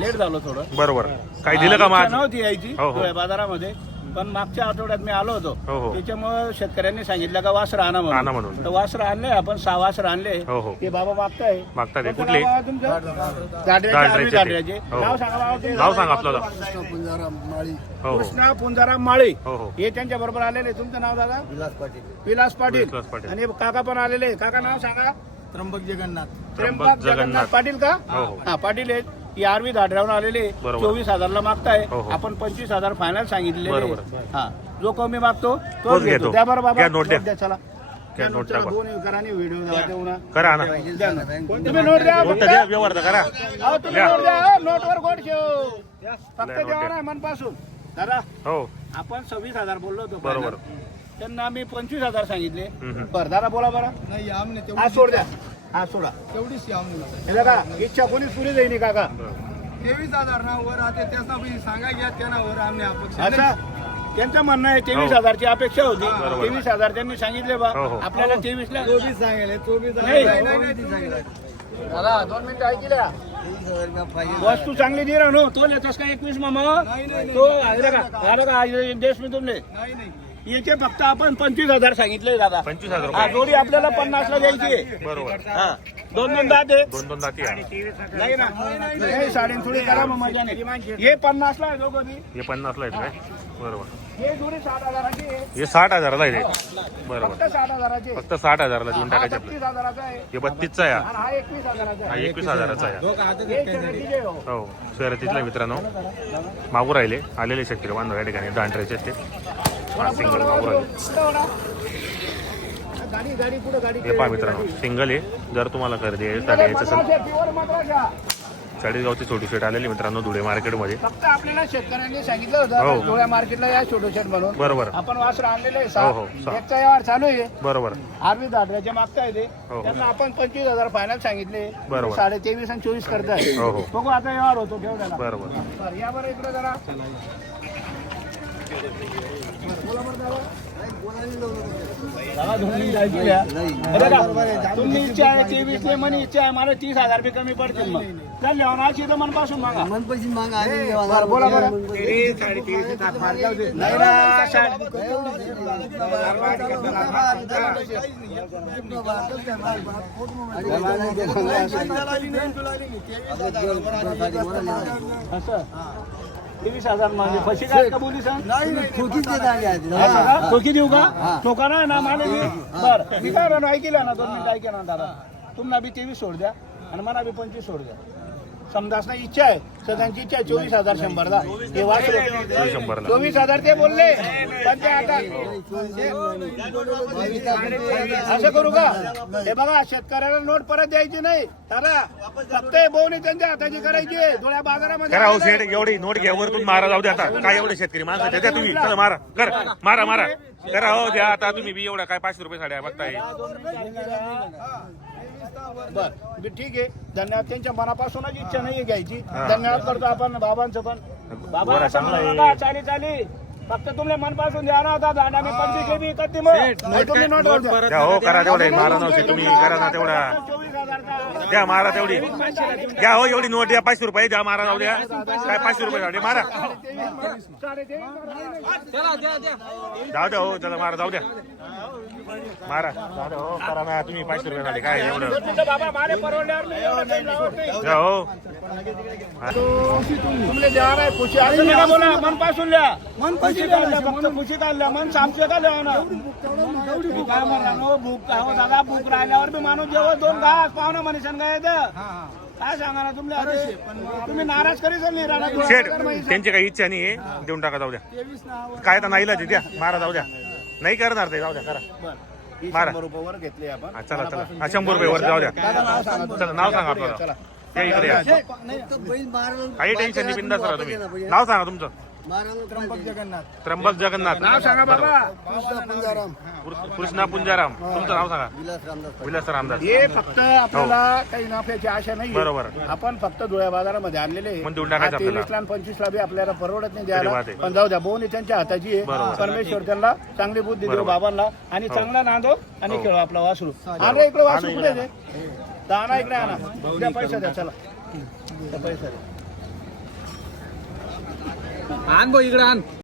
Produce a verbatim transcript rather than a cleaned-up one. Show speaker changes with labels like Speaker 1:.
Speaker 1: Late झालो थोडं.
Speaker 2: बरोबर. काही दिलं का मग?
Speaker 1: नव्हती यायची
Speaker 2: हो, हो.
Speaker 1: धुळे बाजारामध्ये, पण मागच्या आठवड्यात मी आलो होतो.
Speaker 2: हो, हो.
Speaker 1: त्याच्यामुळे शेतकऱ्यांनी सांगितलं का वासर आणा
Speaker 2: आणा
Speaker 1: म्हणून.
Speaker 2: म्हणून.
Speaker 1: तर वासर आणले आपण, सहा वासर आणले.
Speaker 2: हो, हो.
Speaker 1: ते बाबा मागताय.
Speaker 2: मागतात ते.
Speaker 1: कोणतं
Speaker 2: कुठले?
Speaker 1: गाव आहे तुमचं? दाढऱ्याचे,
Speaker 2: दाढऱ्याचे
Speaker 1: आम्ही
Speaker 2: ते.
Speaker 1: दाढऱ्याचे.
Speaker 2: हो.
Speaker 1: नाव सांगा बाबा तुमचं.
Speaker 2: नाव सांगा आपल्याला. हो हो.
Speaker 1: कृष्णा पुंजाराम माळी.
Speaker 2: हो हो.
Speaker 1: हे त्यांच्या बरोबर आलेले. तुमचं नाव दादा?
Speaker 3: विलास पाटील.
Speaker 1: विलास पाटील.
Speaker 2: विलास पाटील.
Speaker 1: आणि काका पण आलेले. काका नाव सांगा.
Speaker 3: त्र्यंबक जगन्नाथ.
Speaker 1: त्र्यंबक जगन्नाथ पाटील का?
Speaker 2: हो, हो.
Speaker 1: हा पाटील आहेत. ही आरवी धाडरावून आलेले.
Speaker 2: बरोबर.
Speaker 1: चोवीस हजारला मागताय.
Speaker 2: हो, हो.
Speaker 1: आपण पंचवीस हजार फायनल सांगितले.
Speaker 2: बरोबर.
Speaker 1: हा जो कमी मागतो
Speaker 2: तोच
Speaker 1: तोच
Speaker 2: घेतो.
Speaker 1: घेतो. त्या बरोबर
Speaker 2: घ्या,
Speaker 1: बाबा
Speaker 2: नोट द्या.
Speaker 1: नोट द्या. चला
Speaker 2: घ्या, नोट टाका.
Speaker 1: दोन करा आणि व्हिडिओ देऊ.
Speaker 2: करा ना.
Speaker 1: तुम्ही नोट द्या
Speaker 2: नोट
Speaker 1: फक्त.
Speaker 2: द्या, व्यवहार तर करा.
Speaker 1: अहो, तुम्ही
Speaker 2: द्या.
Speaker 1: नोट द्या. हो, नोटवर गोड ठेव. फक्त
Speaker 2: नोट
Speaker 1: द्या
Speaker 2: द्या.
Speaker 1: ना मनपासून. दादा
Speaker 2: हो
Speaker 1: आपण सव्वीस हजार बोललो होतो
Speaker 2: बरोबर.
Speaker 1: final. त्यांना आम्ही पंचवीस हजार सांगितले.
Speaker 2: हम्म.
Speaker 1: बरं दादा बोला बरं.
Speaker 3: नाही आमने
Speaker 1: हा सोड द्या. हा सोडा.
Speaker 3: तेवढीच आमने
Speaker 1: हे बघा इच्छा कोणीच पुरी जाईनी काका.
Speaker 3: तेवीस हजार ना वर आता त्याचा बी सांगा घ्या त्यांना वर आमने अपेक्षा
Speaker 1: अच्छा त्यांचं म्हणणं आहे तेवीस
Speaker 2: हो.
Speaker 1: हजारची अपेक्षा होती.
Speaker 2: बरोबर.
Speaker 1: तेवीस हजार त्यांनी सांगितले बा.
Speaker 2: हो, हो.
Speaker 1: आपल्याला तेवीस ला
Speaker 3: चोवीस सांगेल चोवीस
Speaker 1: नाही.
Speaker 3: नाही नाही नाही ती सांगेल
Speaker 1: दादा दोन मिनिटं ऐकल्या.
Speaker 3: तेवीस हजार रुपया पाहिजे
Speaker 1: वस्तू चांगली दे रा नो. तो लेतोस का एकवीस मामा?
Speaker 3: नाही, नाही.
Speaker 1: तो आहे का अरे का देश मी तुमले
Speaker 3: नाही नाही
Speaker 1: याचे फक्त आपण पंचवीस हजार सांगितले दादा.
Speaker 2: पंचवीस हजार
Speaker 1: हा
Speaker 2: रुपये.
Speaker 1: जोडी आपल्याला पन्नास ला द्यायची आहे.
Speaker 2: बरोबर.
Speaker 1: हा दोन दोन दहा दे.
Speaker 2: दोन दोन दाती आहे.
Speaker 1: नाही ना नाही साडे थोडी करा मग मजा नाही. हे पन्नास ला आहे दोघं बी.
Speaker 2: हे पन्नास ला आहेत काय? बरोबर.
Speaker 1: हे जोडी साठ हजाराची आहे.
Speaker 2: हे साठ हजाराला आहे. बरोबर.
Speaker 1: फक्त साठ हजाराची आहे.
Speaker 2: फक्त साठ हजाराला देऊन
Speaker 1: हा
Speaker 2: टाकायचे
Speaker 1: बत्तीस
Speaker 2: आपल्याला.
Speaker 1: हजाराचा आहे.
Speaker 2: हे बत्तीसचा आहे हा.
Speaker 1: आणि हा एकवीस हजाराचा
Speaker 2: हा
Speaker 1: आहे.
Speaker 2: एकवीस हजाराचा आहे.
Speaker 1: हे शर्यतीचे हो.
Speaker 2: हो शर्यतीतला मित्रांनो मागू राहिले आलेले शेतकरी बांधव या ठिकाणी दांडऱ्याचे ते हा सिंगल मागू राहिले.
Speaker 1: गाडी गाडी पुढे गाडी
Speaker 2: हे पहा मित्रांनो सिंगल आहे. जर तुम्हाला खरेदी आहे तर यायचं असेल चाळीसगावची छोटी शेट आलेली मित्रांनो धुळे मार्केटमध्ये.
Speaker 1: फक्त आपल्याला शेतकऱ्यांनी सांगितलं
Speaker 2: हो.
Speaker 1: होतं धुळ्या मार्केटला या छोटो शेट म्हणून.
Speaker 2: बरोबर.
Speaker 1: आपण वासर आणलेले आहे
Speaker 2: हो, हो,
Speaker 1: सहा.
Speaker 2: सहा.
Speaker 1: एकचा व्यवहार चालू आहे.
Speaker 2: बरोबर.
Speaker 1: आरवी दादऱ्याचे मागताय ते.
Speaker 2: हो.
Speaker 1: त्यांना आपण पंचवीस हजार फायनल सांगितले.
Speaker 2: बरोबर.
Speaker 1: साडे तेवीस आणि चोवीस करताय.
Speaker 2: हो, हो.
Speaker 1: बघू आता व्यवहार होतो ठेव त्याला.
Speaker 2: बरोबर.
Speaker 1: बरं, या बरं इकडे जरा. दादा, दोन मिनिटं ऐकू घ्या. हे बघा, तुमची इच्छा आहे तेवीस ले म्हणे इच्छा आहे मला तीस हजार रुपये कमी पडतील मग चालले अशी तर मनपासून मागा.
Speaker 3: मनपशी माग आली
Speaker 1: बरं, बोला बरं. नाही ना, साठ- असं तेवीस हजार म्हणजे फशी काय का बोली सांग. असं का? ठोकी देऊ का? ठोका नाही ना मला मी. बरं मी काय म्हणून ऐकला ना दोन मिनिटं ऐकला ना दादा. तुम्हाला बी तेवीस सोड द्या आणि मला बी पंचवीस सोड द्या. समजास ना इच्छा आहे सगळ्यांची इच्छा आहे चोवीस हजार शंभरला हे वाचले.
Speaker 2: शंभरला.
Speaker 1: चोवीस हजार ते बोलले पण ते आता असं करू का? हे बघा शेतकऱ्याला नोट परत द्यायची नाही त्याला फक्त बोवणी त्यांच्या हाताची करायची आहे. थोड्या बाजारामध्ये
Speaker 2: करा हो सेठ एवढी नोट घ्या वरतून मारा जाऊ द्या आता काय एवढे शेतकरी माणसं द्या तुम्ही चला मारा कर मारा मारा करा हो द्या आता तुम्ही बी एवढा काय पाचशे रुपये साड्या बघताय.
Speaker 1: बर ठीक आहे धन्यवाद. त्यांच्या मनापासूनच इच्छा नाही घ्यायची. धन्यवाद करतो आपण बाबांचं पण. बाबा असं म्हणू नका, चाली चाली फक्त तुमले मनपासून द्या ना होता दांडा मी पंचवीस बी करते मग तुम्ही नोट वर द्या.
Speaker 2: द्या हो करा तेवढे मारा नव्हते तुम्ही करा ना तेवढा
Speaker 1: चोवीस हजारचा
Speaker 2: द्या मारा तेवढी द्या हो एवढी नोट द्या पाचशे रुपये द्या मारा जाऊ द्या काय पाचशे रुपये जाऊ द्या मारा जाऊ द्या हो चला मारा जाऊ द्या मारा जाऊ द्या हो करा ना तुम्ही पाचशे रुपये झाले काय एवढं
Speaker 1: बाबा मारे परवडल्यावर मी एवढं काही लावत नाही.
Speaker 2: द्या हो
Speaker 1: तुमले द्या नाही खुशी असं नका बोला मनपासून द्या. मन खुशी काढल्या फक्त खुशी काढल्या मन सामचे का द्या ना. मी काय म्हणला नो भूक हो दादा भूक राहिल्यावर बी माणूस जेव्हा दोन घास पाहुणा मनीषण काय येतं काय सांगा ना तुमल्या तुम्ही नाराज करीच नाही राहणार.
Speaker 2: शेठ त्यांची काही इच्छा नाही आहे देऊन टाका जाऊ द्या काय तर नाही द्या मारा जाऊ द्या नाही करणार ते जाऊ द्या करा मारा.
Speaker 1: शंभर रुपये वर घेतले आपण.
Speaker 2: हा, चला चला हा शंभर रुपये वर जाऊ द्या चला नाव सांगा आपल्याला या इकडे या काही टेन्शन नाही बिंदास राहा तुम्ही नाव सांगा तुमचं.
Speaker 3: त्र्यंबक जगन्नाथ.
Speaker 2: त्र्यंबक जगन्नाथ
Speaker 1: नाव सांगा बाबा.
Speaker 3: पुंजाराम.
Speaker 2: कृष्णा पुंजाराम तुमचं नाव सांगा.
Speaker 3: विलास रामदास.
Speaker 2: विलास रामदास
Speaker 1: हे फक्त आपल्याला काही नफ्याची आशा नाही.
Speaker 2: बरोबर.
Speaker 1: आपण फक्त धुळ्या बाजारामध्ये आणलेले
Speaker 2: मग देऊन टाकायचं आपल्याला.
Speaker 1: तेवीस ला पंचवीस ला बी आपल्याला परवडत नाही
Speaker 2: खरी
Speaker 1: द्यायला.
Speaker 2: बात आहे.
Speaker 1: पण जाऊ द्या बोवणी त्यांच्या हाताची आहे.
Speaker 2: बरोबर.
Speaker 1: परमेश्वर त्यांना चांगली बुद्धी देऊ
Speaker 2: बरोबर.
Speaker 1: बाबांना आणि चांगला नांदो आणि
Speaker 2: हो.
Speaker 1: खेळू आपला वासरू. आणा इकडे वासरू
Speaker 2: आणा
Speaker 1: कुठे
Speaker 2: इकडे.
Speaker 1: आहे ते? आणा इकडे आणा द्या पैसा द्या चला द्या पैसा द्या.
Speaker 4: आण भाऊ इकडे आण